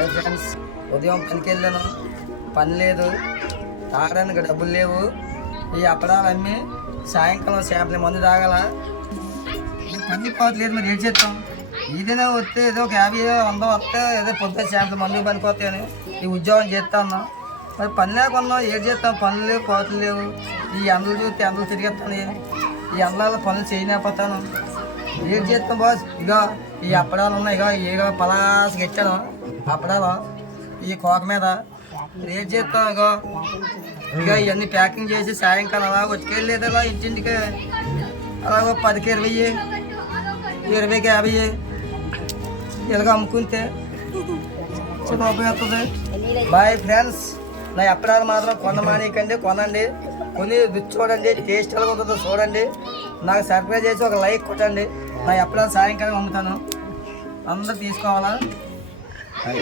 Hi friends, ఉదయం పనికి వెళ్ళాను, పని లేదు, తాగడానికి డబ్బులు లేవు. ఈ అప్పడాలు అమ్మి సాయంకాలం చేపల మందు తాగాల. పని పోవట్లేదు, మరి ఏం చేస్తాం? ఇదేనా వస్తే ఏదో ఒక 50 వస్తే ఏదో పొద్దున్న చేపల మందు పనికి వస్తాయని ఈ ఉద్యోగం చేస్తా ఉన్నాం. మరి పని లేకున్నాం, ఏం చేస్తాం? పనులు లేవు, పోతలు లేవు. ఈ ఎండలు చూస్తే ఎండలు తిరిగేస్తాను, ఈ ఎండల పనులు చేయలేకపోతాను. ఏం చేస్తాం బాస్? ఇగో ఈ అప్పడాలు ఉన్నాయి, ఇగో పలాసకి ఎచ్చాను అప్పడాలు ఈ కోక మీద. ఏం చేస్తాం? ఇక ఇవన్నీ ప్యాకింగ్ చేసి సాయంకాలం అలా వచ్చుకెళ్ళేది అలా ఇంటింటికి అలాగో 10కి 20, 20కి 50 ఇలాగ అమ్ముకుంటే చాలా ఉపయోగపడుతుంది. బాయ్ ఫ్రెండ్స్, నా అప్పడాలు మాత్రం కొనమానీకండి, కొనండి, కొని రుచి చూడండి, టేస్ట్ ఎలా ఉంటుందో చూడండి, నాకు సర్ప్రైజ్ చేసి ఒక లైక్ కొట్టండి. నా అప్పడాలు సాయంకాలం అమ్ముతాను, అందరూ తీసుకోవాలా?